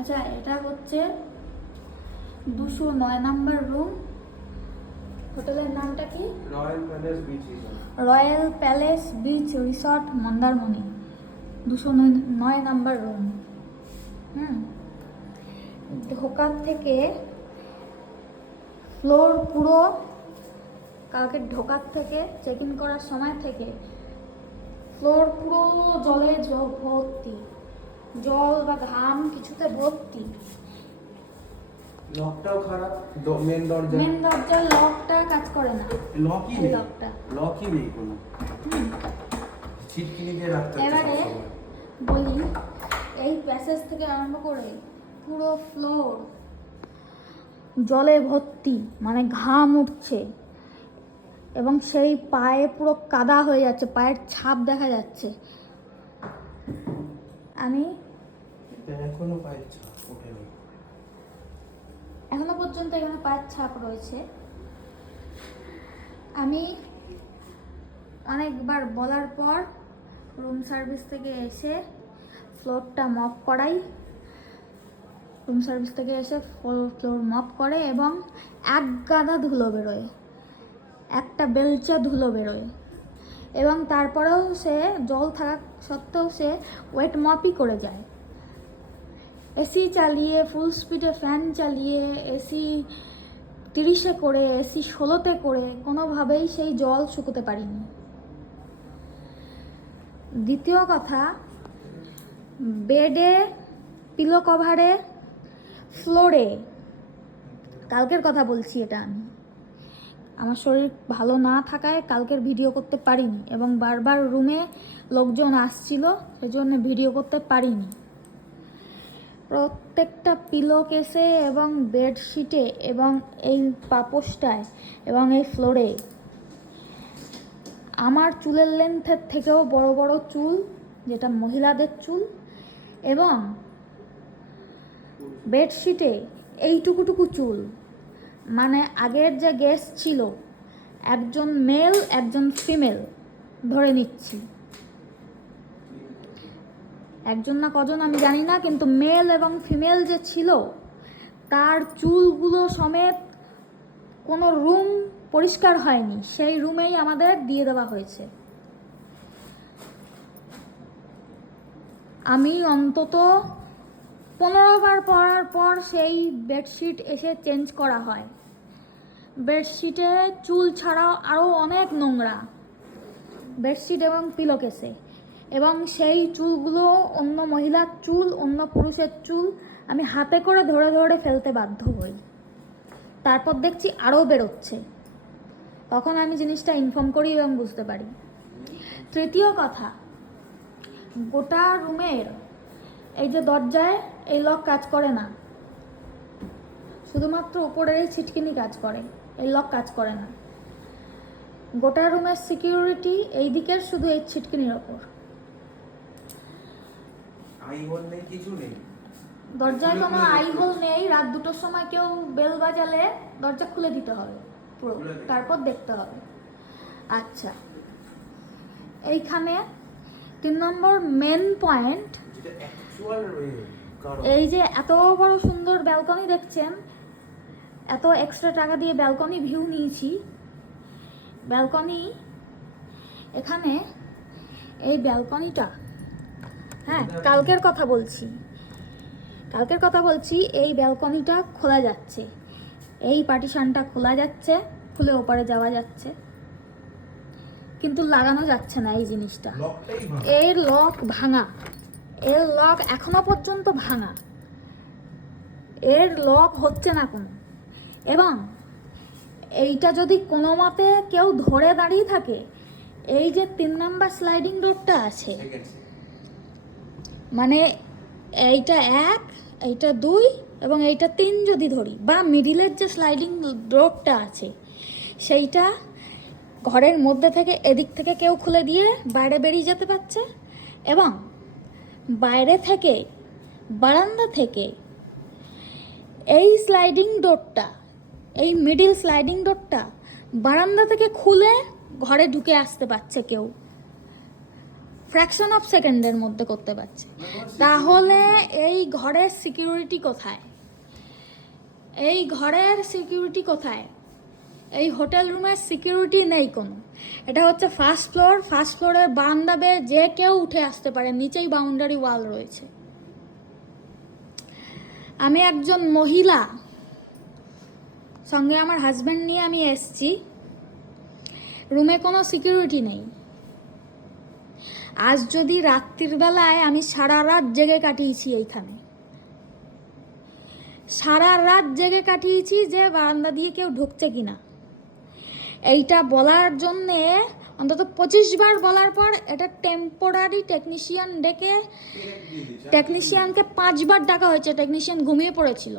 আচ্ছা, এটা হচ্ছে 209 নাম্বার রুম। হোটেলের নামটা কি? Royal palace beach resort Mandarmani, 209 number room. ঢোকার থেকে ফ্লোর পুরো, কালকে ঢোকার থেকে চেক ইন করার সময় থেকে ফ্লোর পুরো জলে ভর্তি, জল বা ঘাম কিছুতে ভর্তি। লকটাও খারাপ, মেন দরজার লকটা কাজ করে না। লকই নেই কোনো, ছিটকিনি দিয়ে রাখতে হবে। এবারে বলি, এই প্যাসেজ থেকে আরম্ভ করে পুরো ফ্লোর জলে ভর্তি, মানে ঘাম উঠছে এবং সেই পায়ে পুরো কাদা হয়ে যাচ্ছে, পায়ের ছাপ দেখা যাচ্ছে। আমি এখনো পায়ের ছাপ ওঠেনি, এখনো পর্যন্ত এখানে পায়ের ছাপ রয়েছে। আমি অনেকবার বলার পর রুম সার্ভিস থেকে এসে ফ্লোরটা মপ করাই। রুম সার্ভিস থেকে এসে ফ্লোর মপ করে এবং এক গাদা ধুলো বেরোয়, একটা বেলচা ধুলো বেরোয়, এবং তারপরেও সে জল থাকা সত্ত্বেও সে ওয়েট মপই করে যায়। এসি চালিয়ে, ফুল স্পিডে ফ্যান চালিয়ে, এসি 30-এ করে, এসি 16-তে করে কোনোভাবেই সেই জল শুকোতে পারিনি। দ্বিতীয় কথা, বেডে, পিলো কভারে, ফ্লোরে, কালকের কথা বলছি এটা, আমি আমার শরীর ভালো না থাকায় কালকের ভিডিও করতে পারিনি এবং বারবার রুমে লোকজন আসছিল, সেজন্য ভিডিও করতে পারিনি। প্রত্যেকটা পিলো কেসে এবং বেডশিটে এবং এই পাপোশটায় এবং এই ফ্লোরে আমার চুলের লেন্থের থেকেও বড় বড় চুল, যেটা মহিলাদের চুল, এবং বেডশিটে এইটুকুটুকু চুল। মানে আগের যে গেস্ট ছিল, একজন মেল একজন ফিমেল ধরে নিচ্ছি, একজন না কজন আমি জানি না, কিন্তু মেল এবং ফিমেল যে ছিল তার চুলগুলো সমেত কোনো রুম পরিষ্কার হয়নি, সেই রুমেই আমাদের দিয়ে দেওয়া হয়েছে। আমি অন্তত 15 বার পরার পর সেই বেডশিট এসে চেঞ্জ করা হয়। বেডশিটে চুল ছাড়াও আরও অনেক নোংরা, বেডশিট এবং পিলোকেসে, এবং সেই চুলগুলো অন্য মহিলার চুল, অন্য পুরুষের চুল আমি হাতে করে ধরে ধরে ফেলতে বাধ্য হই। তারপর দেখছি আরও বেরোচ্ছে, তখন আমি জিনিসটা ইনফর্ম করি এবং বুঝতে পারি। তৃতীয় কথা, গোটা রুমের এই যে দরজায় এই লক কাজ করে না, শুধুমাত্র উপরের এই ছিটকিনি কাজ করে, এই লক কাজ করে না। গোটা রুমের সিকিউরিটি এই দিকের শুধু এই ছিটকিনির ওপর। আইহোল নেই, কিছু নেই, দরজায় কোনো আইহোল নেই। রাত 2টোর সময় কেউ বেল বাজালে দরজা খুলে দিতে হবে পুরো, তারপর দেখতে হবে। আচ্ছা, এইখানে 3 নম্বর মেন পয়েন্ট, এই যে এত বড় সুন্দর ব্যালকনি দেখছেন, এত এক্সট্রা টাকা দিয়ে ব্যালকনি ভিউ নিয়েছি। ব্যালকনি, এখানে এই ব্যালকনিটা, হ্যাঁ কালকের কথা বলছি, এই ব্যালকনিটা খোলা যাচ্ছে, এই পার্টিশনটা খোলা যাচ্ছে, খুলে ওপারে যাওয়া যাচ্ছে, কিন্তু লাগানো যাচ্ছে না এই জিনিসটা। এর লক ভাঙা, এর লক এখনো পর্যন্ত ভাঙা, এর লক হচ্ছে না কোনো। এবং এইটা যদি কোনো মতে কেউ ধরে দাঁড়িয়ে থাকে, এই যে 3 নাম্বার স্লাইডিং ডোরটা আছে, মানে এইটা 1, এইটা 2 এবং এইটা 3 যদি ধরি, বা মিডিলের যে স্লাইডিং ডোরটা আছে সেইটা ঘরের মধ্যে থেকে এদিক থেকে কেউ খুলে দিয়ে বাইরে বেরিয়ে যেতে পারছে, এবং বাইরে থেকে বারান্দা থেকে এই স্লাইডিং ডোরটা, এই মিডিল স্লাইডিং ডোরটা বারান্দা থেকে খুলে ঘরে ঢুকে আসতে পারছে কেউ। ফ্র্যাকশন অফ সেকেন্ডের মধ্যে করতে পারছে। তাহলে এই ঘরের সিকিউরিটি কোথায়? এই ঘরের সিকিউরিটি কোথায়? এই হোটেল রুমের সিকিউরিটি নেই কোনো। এটা হচ্ছে ফার্স্ট ফ্লোর, ফার্স্ট ফ্লোরের বারান্দা বেয়ে যে কেউ উঠে আসতে পারে, নিচেই বাউন্ডারি ওয়াল রয়েছে। আমি একজন মহিলা, সঙ্গে আমার হাজব্যান্ড নিয়ে আমি এসছি, রুমে কোনো সিকিউরিটি নেই। আজ যদি রাত্রির বেলায় আমি সারা রাত জেগে কাটিয়েছি এইখানে, সারা রাত জেগে কাটিয়েছি যে বারান্দা দিয়ে কেউ ঢুকছে কিনা। এইটা বলার জন্যে অন্তত 25 বার বলার পর এটা টেম্পোরারি টেকনিশিয়ান ডেকে, টেকনিশিয়ানকে 5 বার ডাকা হয়েছে। টেকনিশিয়ান ঘুমিয়ে পড়েছিল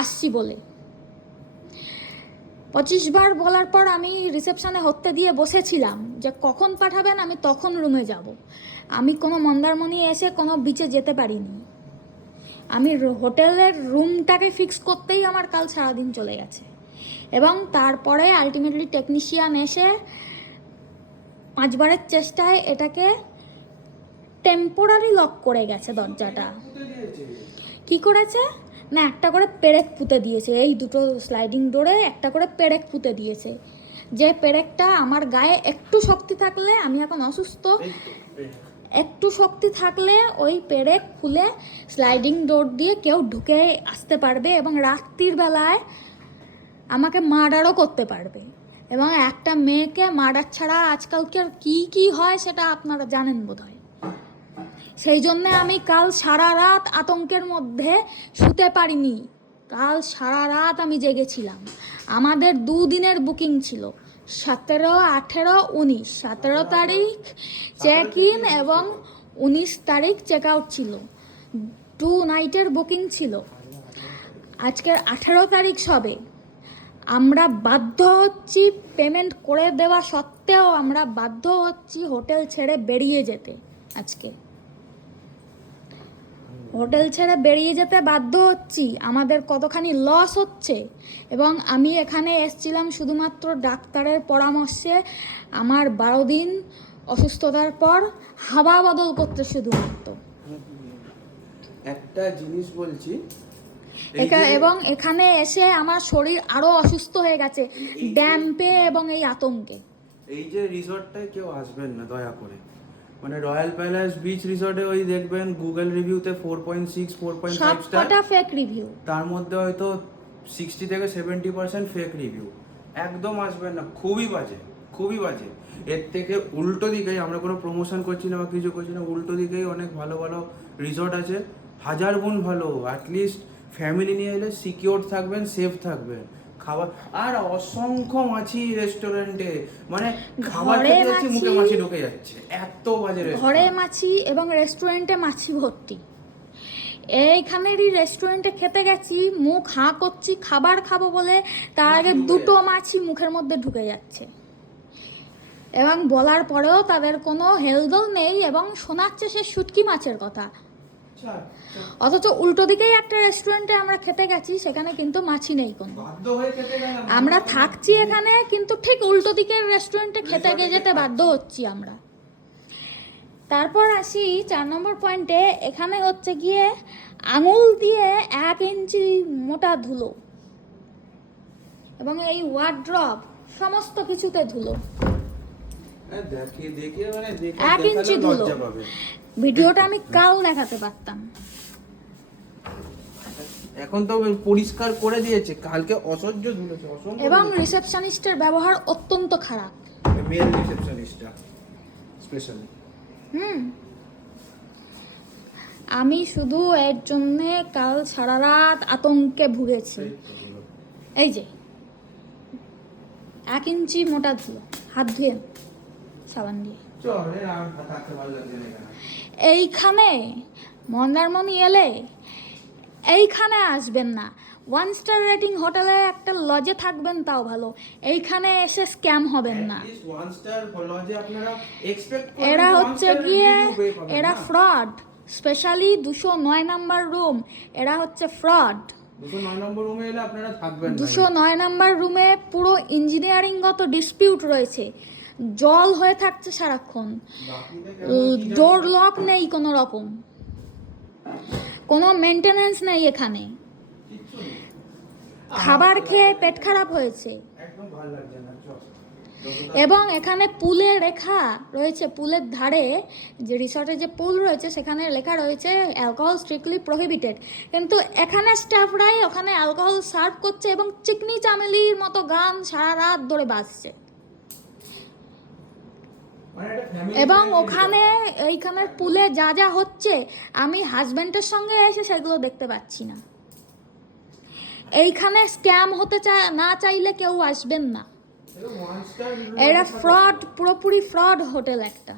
আসছি বলে। 25 বার বলার পর আমি রিসেপশনে হতে দিয়ে বসেছিলাম যে কখন পাঠাবেন, আমি তখন রুমে যাব। আমি কোনো মন্দারমণি এসে কোনো বিচে যেতে পারিনি। আমি হোটেলের রুমটাকে ফিক্স করতেই আমার কাল সারাদিন চলে গেছে। এবং তারপরে আলটিমেটলি টেকনিশিয়ান এসে 5 বারের চেষ্টায় এটাকে টেম্পোরারি লক করে গেছে দরজাটা। কি করেছে না, একটা করে পেরেক পুঁতে দিয়েছে। এই দুটো স্লাইডিং ডোরে একটা করে পেরেক পুঁতে দিয়েছে। যে পেরেকটা আমার গায়ে একটু শক্তি থাকলে, আমি এখন অসুস্থ, একটু শক্তি থাকলে ওই পেরেক খুলে স্লাইডিং ডোর দিয়ে কেউ ঢুকে আসতে পারবে এবং রাত্রির বেলায় আমাকে মার্ডারও করতে পারবে। এবং একটা মেয়েকে মার্ডার ছাড়া আজকালকার কি হয় সেটা আপনারা জানেন বোধহয়। সেই জন্যে আমি কাল সারা রাত আতঙ্কের মধ্যে শুতে পারিনি। কাল সারা রাত আমি জেগেছিলাম। আমাদের 2 দিনের বুকিং ছিল, 17, 18, 19। 17 তারিখ চেক ইন এবং 19 তারিখ চেক আউট ছিল। 2 নাইটের বুকিং ছিল। আজকের 18 তারিখ সবে। আমরা বাধ্য হচ্ছি, পেমেন্ট করে দেওয়া সত্ত্বেও আমরা বাধ্য হচ্ছি হোটেল ছেড়ে বেরিয়ে যেতে। আজকে হোটেল ছেড়ে বেরিয়ে যেতে বাধ্য হচ্ছি। আমাদের কতখানি লস হচ্ছে। এবং আমি এখানে এসেছিলাম শুধুমাত্র ডাক্তারের পরামর্শে আমার 12 দিন অসুস্থতার পর হাওয়া বদল করতে শুধুমাত্র। একটা জিনিস বলছি, এবং এখানে এসে আমার শরীর আরো অসুস্থ হয়ে গেছে ড্যাম্পে এবং এই আতঙ্কে। এই যে রিসর্টটায় কেউ আসবেন না দয়া করে। মানে রয়্যাল প্যালেস বিচ রিসর্টে ওই দেখবেন গুগল রিভিউতে 4.6 4.5 স্টার, সবকটা ফেক রিভিউ। তার মধ্যে হয়তো 60 থেকে 70% ফেক রিভিউ। একদম আসবেন না, খুবই বাজে, খুবই বাজে। এর থেকে উল্টো দিকেই, আমরা কোনো প্রমোশন করছি না বা কিছু করছি না, উল্টো দিকেই অনেক ভালো ভালো রিসর্ট আছে, 1000 গুণ ভালো। অ্যাটলিস্ট ফ্যামিলি নিয়ে এলে সিকিউর থাকবেন, সেফ থাকবেন। খাবার আর অসংখ্য মাছি রেস্টুরেন্টে, মানে খাবার খেতে যাচ্ছি মুখে মাছি ঢুকে যাচ্ছে, এত বাজে ঘরে মাছি এবং রেস্টুরেন্টে মাছি ভর্তি। এইখানেরই রেস্টুরেন্টে খেতে গেছি, মুখ হাঁ করছি খাবার খাবো বলে, তার আগে 2টো মাছি মুখের মধ্যে ঢুকে যাচ্ছে। এবং বলার পরেও তাদের কোনো হেলদোল নেই এবং শোনাচ্ছে সে শুটকি মাছের কথা। অথচ উল্টো দিকেই একটা রেস্টুরেন্টে আমরা খেতে গেছি, সেখানে কিন্তু মাছি নেই কোনো। আমরা থাকছি এখানে, কিন্তু ঠিক উল্টো দিকের রেস্টুরেন্টে খেতে গিয়ে যেতে বাধ্য হচ্ছি আমরা। তারপর আসি 4 নম্বর পয়েন্টে। এখানে হচ্ছে গিয়ে আঙুল দিয়ে 1 ইঞ্চি মোটা ধুলো এবং এই ওয়ার্ড্রপ সমস্ত কিছুতে ধুলো। 1 ইঞ্চি ধুলো। ভিডিওটা আমি কাল দেখাতে পারতাম। এখন তো পরিষ্কার করে দিয়েছে, কালকে অসহ্য ধুলেছে, অসংখ্য। এবং রিসেপশনিস্টের ব্যবহার অত্যন্ত খারাপ। মেল রিসেপশনিস্টটা স্পেশালি। আমি শুধু এর জন্যে কাল সারা রাত আতঙ্কে ভুগেছি। এই যে 1 ইঞ্চি মোটা ধুলো, হাত ধুয়ে সাবান দিয়ে। এইখানে মন্দারমণি এলে এইখানে আসবেন না। 1 স্টার রেটিং হোটেলে একটা লজে থাকবেন তাও ভালো, এইখানে এসে স্ক্যাম হবেন না। এরা হচ্ছে গিয়ে এরা ফ্রড। স্পেশালি 209 নাম্বার রুম, এরা হচ্ছে ফ্রড। 209 নম্বর রুমে এলে আপনারা থাকবেন না। 209 নাম্বার রুমে পুরো ইঞ্জিনিয়ারিংগত ডিসপিউট রয়েছে। জল হয়ে থাকছে সারাক্ষণ, ডোর লক নেই কোনো রকম, কোনো মেনটেনেন্স নেই এখানে, খাবার খেয়ে পেট খারাপ হয়েছে। একদম ভালো লাগছে না। এবং এখানে পুলে লেখা রয়েছে, পুলের ধারে যে রিসর্টে যে পুল রয়েছে সেখানে লেখা রয়েছে অ্যালকোহল স্ট্রিক্টলি প্রহিবিটেড, কিন্তু এখানে স্টাফরাই ওখানে অ্যালকোহল সার্ভ করছে এবং চিকনি চামেলির মতো গান সারা রাত ধরে বাজছে। এবং ওখানে এইখানের পুলে যা যা হচ্ছে আমি হাজব্যান্ডের সঙ্গে এসে সেগুলো দেখতে পাচ্ছি না। এইখানে স্ক্যাম হতে না চাইলে কেউ আসবেন না, এরা ফ্রড, পুরোপুরি ফ্রড হোটেল একটা।